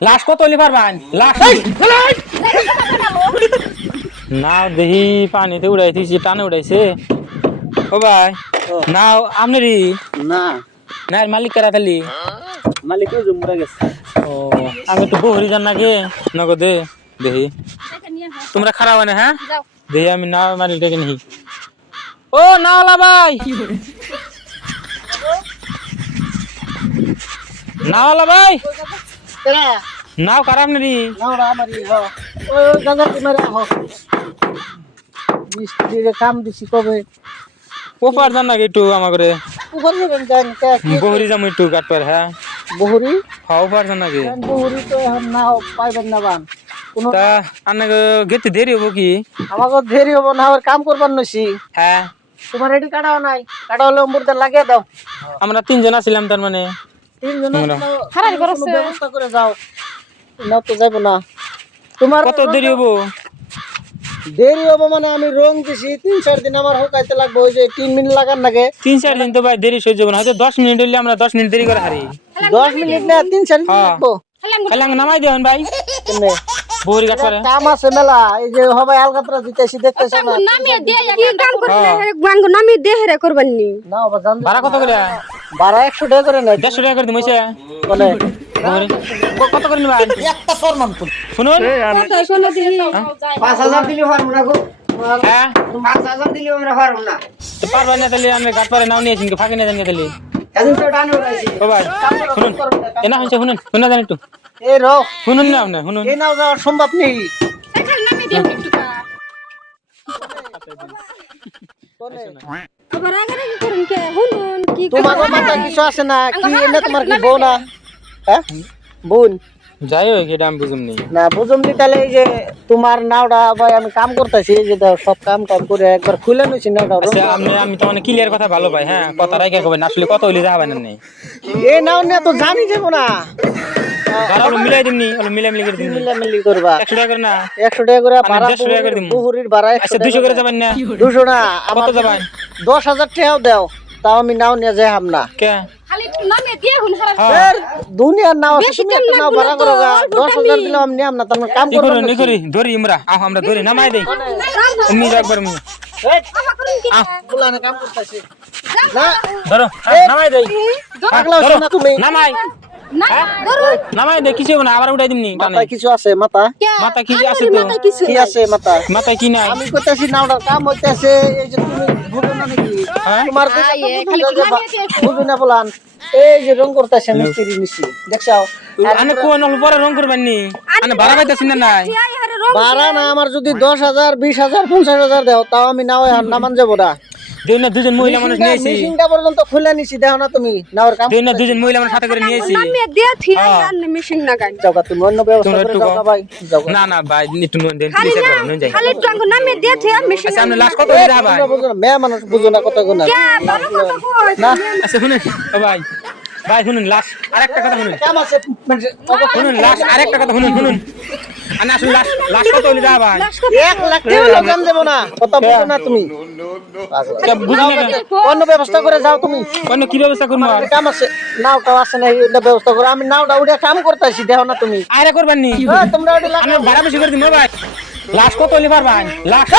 লাশ কত হলি পারবান লাশ নাও দেখি পানিতে উড়াইতেছি টানে উড়াইছে। ও ভাই নাও আপনারই না। না মালিক কেরা খালি মালিক জুমরা গেছে। ও আমি একটু বহরি যান নাকি নগদে দেখি তোমরা খারাপ হয় না হ্যাঁ? দেখি আমি নাও মালিক ডেকে নিহি। ও নাওলা ভাই। নাওলা ভাই। নাও না হ গঙ্গা তোমার হ মিস্ত্রিরে কাম দিছি কবে ওপার যান নাকি একটু আমার করে উপর যাবেন জান কে বহরি যাম একটু গাট পার হ্যাঁ বহুরি হ্যাঁ ওপার যান নাকি জান বহুরি তো এখন না পাইবেন না বান কোনো তা গেতে দেরি হব কি আমাকে দেরি হব না আবার কাম করবার নছি হ্যাঁ তোমার এটি কাটাও নাই কাটা হলে অম্বুরটা লাগিয়ে দাও আমরা তিনজন আছিলাম তার মানে তিনজন তোমরা? কোনো ব্যবস্থা করে যাও। না তো যাব না। তোমার কত দেরি হব? দেরি হব মানে আমি রং দিছি তিন চার দিন আমার হোকাইতে লাগবে ওই যে তিন মিনিট লাগার লাগে তিন চার দিন তো ভাই দেরি সহ্য না হয়তো দশ মিনিট হইলে আমরা দশ মিনিট দেরি করে হারি। দশ মিনিট না তিন চার দিন হ্যাঁ। লাগবো। খালি নামাই দেবেন ভাই। কাম আছে মেলা এই যে হবে আলকাতরা দিতেছি দেখতেছ না? গাঙ্গ নামি দেহরে করবানি না বাবা জান ভাড়া কত করে? বারো একশো টাকা করে নেয়। দেড়শো টাকা করে দিমছে বলে কত করে নিবা? একটা ফরমান শুনুন। পাঁচ হাজার দিলে পারব না গো। হ্যাঁ? পাঁচ হাজার দিলে আমরা পারব না। তো পারবা না তাহলে আমরা গাট পারে নাও নিয়েছি ফাঁকি জানি তাহলে। শুনুন। শুনুন শুনে জানি একটু। এই রো শুনুন না আপনি শুনুন। এই নাও যাওয়ার সম্ভব নেই। তোমার মাথায় কিছু আছে না কি এনে তোমার কি বউ না? হ্যাঁ? বোন। যাই হোক এটা আমি বুঝুম নি। না বুঝুম নি তাহলে এই যে তোমার নাওটা ভাই আমি কাম করতেছি এই যে সব কাম টাম করে একবার খুলে নিছি নাওটা আচ্ছা আপনি আমি তো মানে ক্লিয়ার কথা ভালো পাই হ্যাঁ? কথা রাখে কবেন আসলে কত হইলে যাবেন না। নেই এই নাও নিয়ে তো জানি যাব না। না আচ্ছা না। না দশ হাজার টাকাও দাও। তাও আমি নাও নিয়ে যাই হাম না হ্যাঁ। দুনিয়ার নাও তুমি একটা নাও ভাড়া করো তো, গা। অল্প দশ হাজার দামি। আমি নিয়াম না তার কাম করি ধরি আমরা আহ আমরা ধরি নামাই দেই। তুমি একবার মুই কাম করতেছি। ধরো হ্যাঁ, নামাই দেই। পাগলা না তুমি? নামাই। না নামাই দেই কিছু না আবার উঠাই দিমনি টানে কিছু আছে মাথা? মাথা কি আছে তো। কিছু কি আছে মাথা মাথায় কি নাই? আমি করতেছি নাওটার কাম হইতেছে এই যে তুমি বুঝো না নাকি হ্যাঁ? তোমার বুঝো যে বা- বুঝো না বলান। এই যে রং করতেছে মিস্ত্রি নিছি দেখছাও? আনে কোন হল পরে রং করবেন নি। আনে ভাড়া পাইতেছি না নাই? ভাড়া না আমার যদি দশ হাজার বিশ হাজার পঞ্চাশ হাজার দেও তাও আমি নাও নামান যাব না। দুই না দুজন মহিলা মানুষ নিয়েছি। মেশিনটা পর্যন্ত খুলে নিছি দেখো না তুমি নাওর কাম। দুই না দুজন মহিলা মানুষ সাথে করে নিয়েছি। নামে দিয়ে থি না মেশিন না গান যাও তুমি অন্য ব্যবস্থা করে যাও ভাই যাও না না ভাই নিতু মন দেন প্লিজ না একবার নুন যাই খালি গাঙ্গ নামে দিয়ে থি মিশিং আচ্ছা আপনি লাশ কত দিরা ভাই না, মেয়ে মানুষ বুঝো না কত গুণা না আচ্ছা শুনে ভাই। ভাই শুনুন লাস্ট আরেকটা কথা শুনুন। কাম আছে শুনুন লাস্ট আরেকটা কথা শুনুন শুনুন। আনে আসলে লাস্ট লাস্ট কত যাবা এক লাখ টাকা লোকান দেবো না। বুঝো না তুমি। না কেন? অন্য ব্যবস্থা করে যাও তুমি। অন্য কি ব্যবস্থা করব কাম আছে। নাওটাও আছে না এটা ব্যবস্থা করো। আমি নাও উঠে কাম করতেছি দেখো না তুমি। আরে করবেন নি। এই, তোমরা আমি। ভাড়া বেশি করে দিন ভাই। লাস্ট কত হইলে পারবেন লাস্ট